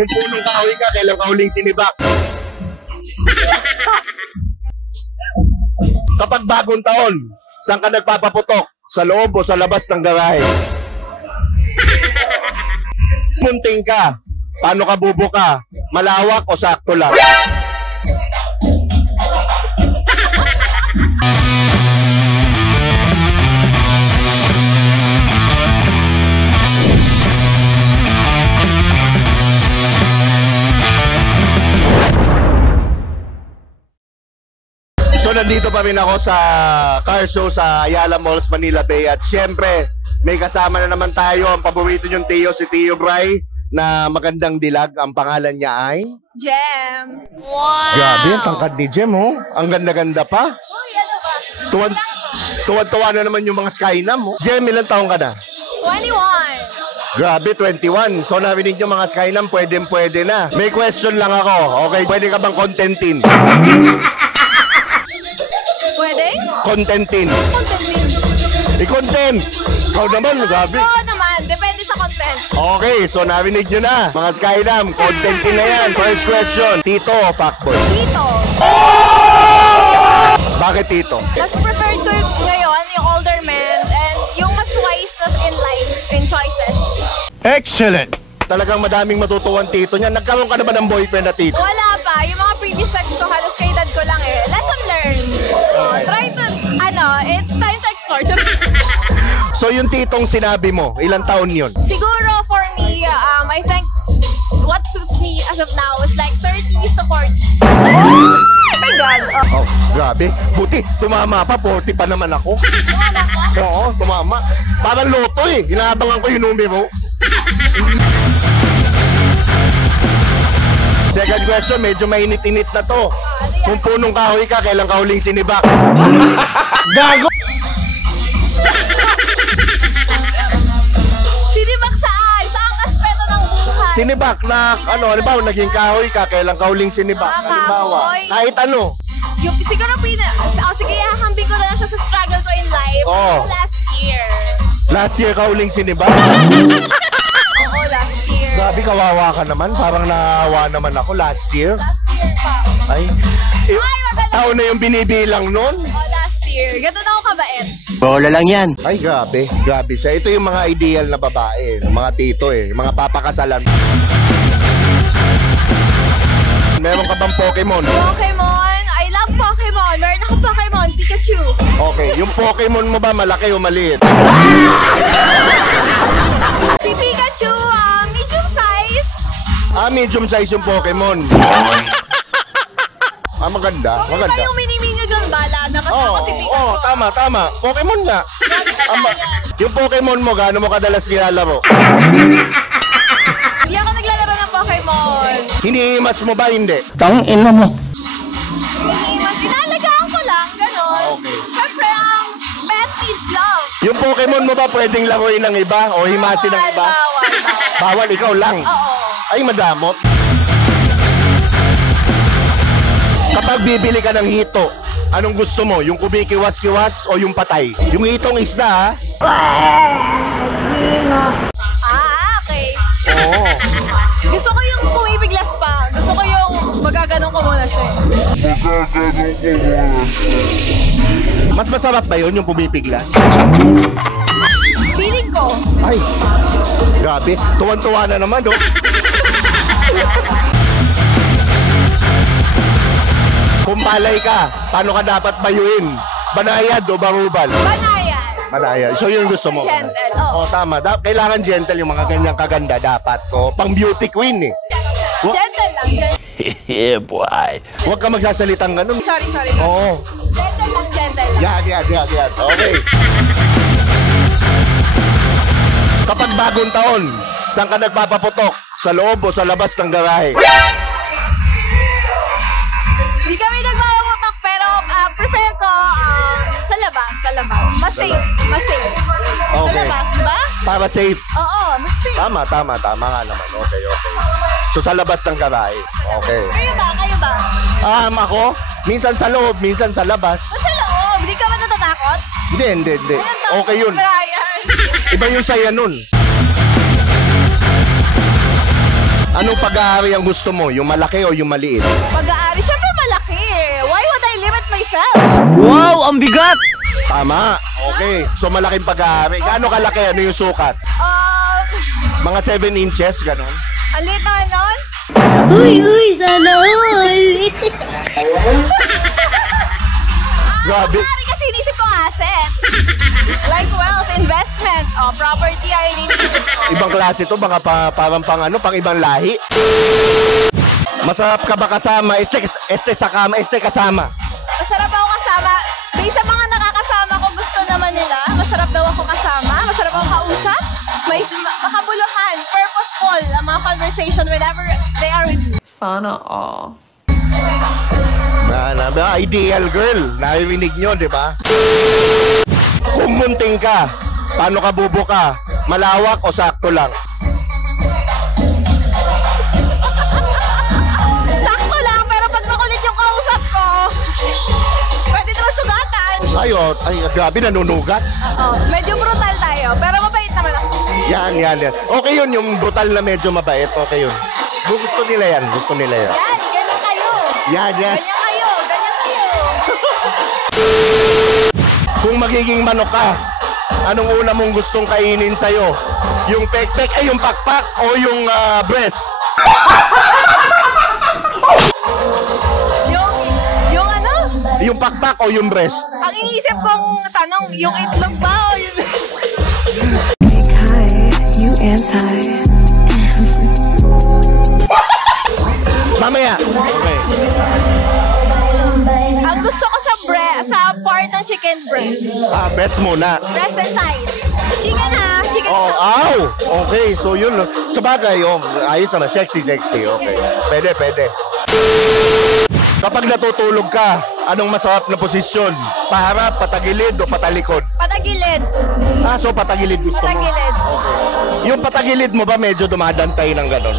Kung punong kahoy ka, kailan ka huling sinibak? Kapag bagong taon, saan ka nagpapaputok? Sa loob o sa labas ng garahe? Munting ka, paano ka bubuka? Malawak o sakto lang? So nandito pa rin ako sa car show sa Ayala Malls, Manila Bay. At syempre, may kasama na naman tayo. Ang paborito niyong Tio, si Tio Bray, na magandang dilag. Ang pangalan niya ay? Jem. Wow! Grabe, ang tangkad ni Jem, oh. Ang ganda-ganda pa. Uy, ano ba? Tuwan-tuwa na naman yung mga Skynam, oh. Jem, ilang taong ka na? 21. Grabe, 21. So narinig nyo mga Skynam, pwede na. May question lang ako. Okay, pwede ka bang contentin? Pwede? Contentin. Contentin. I-content. Ikaw naman, grabe. Oo naman, depende sa content. Okay, so narinig nyo na. Mga Skynam, contentin na yan. First question, Tito o Fuckboy? Tito. Bakit Tito? Mas preferred ko ngayon yung older men and yung mas wise na in life, in choices. Excellent! Talagang madaming matutuwan Tito niya. Nagkaroon ka na ba ng boyfriend na Tito? Wala pa. Yung mga previous sex ko, halos kay dad ko lang eh. Lesson learned. Try to, it's time to explore. So yung Titong sinabi mo, ilang taon yun? Siguro for me, I think what suits me as of now is like 30s to 40s. Oh my God! Oh, grabe. Buti, tumama pa. 40 pa naman ako. Tumama ko? Oo, tumama. Parang loto eh. Inaabangan ko yung numero. Second question, medyo mainit-init na to. Kung punong kahoy ka, kailan ka huling sinibak? Gago! Sinibak saan? Saang aspeto ng buhay? Sinibak na, halimbawa, naging kahoy ka, kailan ka huling sinibak? Halimbawa, Kahoy. kahit ano. Yung siguro sige, hahambing ko na lang siya sa struggle ko in life. Oh. Last year. Last year ka huling sinibak? Oo, last year. Grabe, kawawa ka naman. Parang naawa naman ako last year. Last year pa. Ay, maganda. taon na yung binibilang nun. Oh, last year. Ganun ako kabait. Bola lang yan. Ay, grabe. Grabe siya. Ito yung mga ideal na babae. Mga tito eh. Mga papakasalan. Meron ka bang Pokemon? Pokemon. I love Pokemon. Meron ako Pokemon. Pikachu. Okay. Yung Pokemon mo ba malaki o maliit? Si Pikachu, medium size. Medium size yung Pokemon. Maganda. Kung iba yung mini-mini nyo dyan, bala na. Basta ako si Pikachu. Tama. Pokemon nga. Yung Pokemon mo, gaano mo kadalas nilalaro? Hindi ako naglalaro ng Pokemon. Hinihimas mo ba? Hindi. Tang ina mo. Mas inalagaan ko lang, gano'n. Okay. Siyempre, ang pet needs love. Yung Pokemon mo ba pwedeng laruin ng iba o himasin ng iba? Bawal. Bawal, ikaw lang. Oo. Ay, madamot. Kapag bibili ka ng hito, anong gusto mo? Yung kumikiwas-kiwas o yung patay? Yung hitong isda, ha? Okay. Oo. Gusto ko yung pumipiglas pa. Gusto ko yung magaganong ko muna siya. Mas masarap ba yun, yung pumipiglas? Feeling ko. Ay, grabe. Tuwan-tuwa na naman, oh. Kung palay ka, paano ka dapat bayuin? Banayad o barubal? Banayan. Banayad. So yun gusto mo? Gentle, oo. Tama. Kailangan gentle yung mga ganyang kaganda. Dapat ko. Pang beauty queen eh. Gentle lang. Yeah, boy. Huwag ka magsasalitang ganun. Sorry. Oo. Gentle lang. Yan. Okay. Kapag bagong taon, saan ka nagpapaputok? Sa loob o sa labas ng garahe? Hindi kami nagpapaputok pero prefer ko sa labas. Mas safe. Sa Okay. labas, diba? Para safe. Oo, mas safe. Tama nga naman. Okay. So sa labas ng garahe. Okay. Kayo ba? Ako, minsan sa loob, minsan sa labas. Ba't sa loob? Hindi ka ba natatakot? Hindi. Okay yun. Brian. Iba yung saya nun. Anong pag-aari ang gusto mo? Yung malaki o yung maliit? Pag-aari, syempre malaki. Why would I limit myself? Wow, ang bigat! Tama. Okay. So malaking pag-aari. Gaano kalaki? Ano yung sukat? Mga 7 inches, ganon? Ang liit naman nun. Uy, sana all. Grabe. Pag-aari kasi inisip ko asset. Like wealth, investment, property ay inisip ko. Ibang klase to, baka parang pang ibang lahi. Masarap ka ba kasama? Este sa kama, este kasama. Masarap ako kasama. Based sa mga nakakasama ko, gusto naman nila. Masarap daw ako kasama. Masarap ako kausap. May makabuluhan, purposeful ang mga conversation whenever they are with you. Sana all. Ideal girl. Narinig nyo, di ba? Kung munting ka, paano ka bubuka? Malawak o sakto lang? Sakto lang, pero pag makulit yung kausap ko, pwede naman sugatan. Ay, grabe, nanunugat. Medyo brutal tayo, pero mabait naman ako. Yan. Okay yun, yung brutal na medyo mabait. Okay yun. Gusto nila yan. Yan, ganyan kayo. Yan. Ganyan kayo. Kung magiging manok ka, anong una mong gustong kainin sa'yo? Yung pekpek, yung pakpak o yung breast? Yung ano? Yung pakpak o yung breast? Ang iniisip kong tanong, yung itlog ba o yung... Hi, you anti. Mamaya. Okay. Ang gusto ko sa part ng chicken breast. Breast muna. Breast and thighs. Chicken ha? Chicken Oh, sa... ow! Okay, so yun. Sabagay, ayos naman. Sexy. Okay. Pwede. Kapag natutulog ka, anong masarap na posisyon? Paharap, patagilid o patalikod? Patagilid. So patagilid gusto mo? Patagilid. Yung patagilid mo ba medyo dumadantay ng ganon?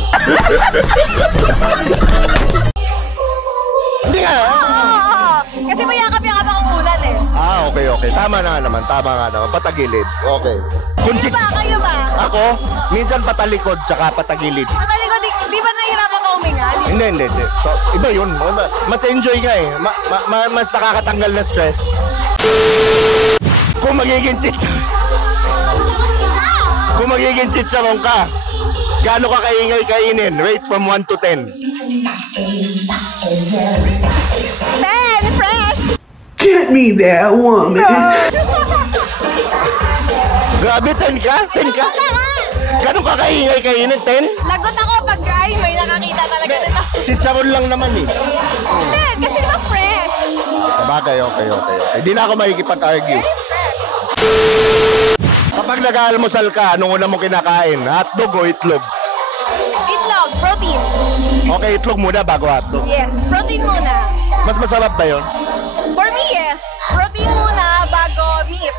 Hindi nga. Oo. Kasi mayakap-yakap akong ulan eh. Okay. Tama nga naman. Patagilid. Okay. Kayo ba? Ako, minsan patalikod tsaka patagilid. Patalikod, di ba nahihirapan ka huminga? Hindi. So, iba yun. Mas enjoy nga eh. Mas nakakatanggal na stress. Kung magiging chicharon ka, gaano ka kaingay kainin? Rate from 1 to 10. 10, fresh! Get me that woman. Grabe, 10 ka? 10 ka? Gaano ka kaingay kainin? 10? Lagot ako pag may nakakita talaga nito. Chicharon lang naman eh. 10, kasi diba fresh? Sabagay, okay. Hindi na ako makikipag-argue. Kapag nag-aalmusal ka, anong una mong kinakain? Hotdog o itlog? Itlog, protein. Okay, itlog muna bago hotdog. Yes, protein muna. Mas masarap ba yun? For me, yes. Protein muna bago meat.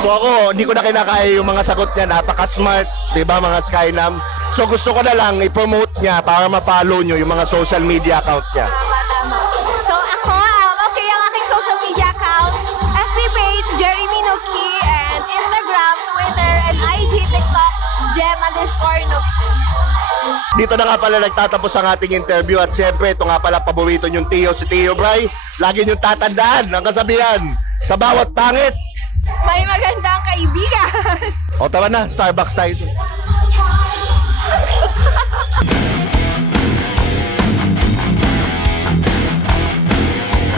So ako, hindi ko na kinakaya yung mga sagot niya. Napaka-smart, di ba mga Skynam? So gusto ko na lang i-promote niya para ma-follow nyo yung mga social media account niya. Tama. So ako, okay, ang aking social media accounts, FB page, Jeremy Nuki, and Instagram, Twitter, and IG, TikTok, Gem_Nuki. Dito na nga pala nagtatapos ang ating interview at siyempre ito nga pala paborito yung Tio, si Tio Bray. Lagi niyong tatandaan ang kasabihan, sa bawat pangit. May magandang kaibigan. O tara na, Starbucks tayo.